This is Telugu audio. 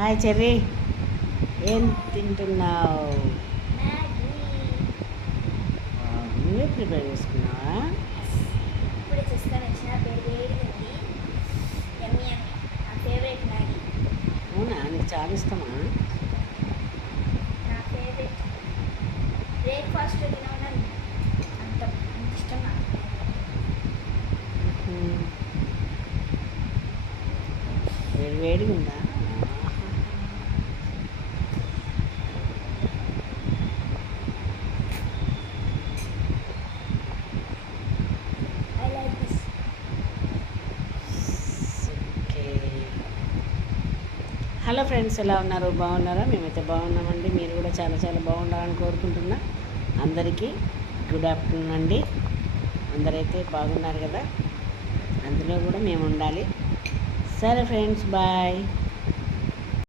హాయ్ చెర్రీ, ఏం తింటున్నావు? నువ్వే ప్రిపేర్ చేసుకున్నావా? ఇప్పుడే చేసుకొని వచ్చిన వేడిగా ఉంది. యమ్మీ యమ్మీ. నా ఫేవరెట్ మ్యాగీ. అవునా, నీకు చాలా ఇష్టమా? నా ఫేవరెట్. బ్రేక్ఫాస్ట్ తినమని అంత ఇష్టం నాకు. వేడిగా ఉందా? I like this. Okay. Hello friends, ఎలా ఉన్నారు? బాగున్నారా? మేమైతే బాగున్నామండి. మీరు కూడా చాలా చాలా బాగుండాలని కోరుకుంటున్నా. అందరికీ గుడ్ ఆఫ్టర్నూన్ అండి. అందరైతే బాగున్నారు కదా, అందులో కూడా మేము ఉండాలి. సరే ఫ్రెండ్స్, బాయ్.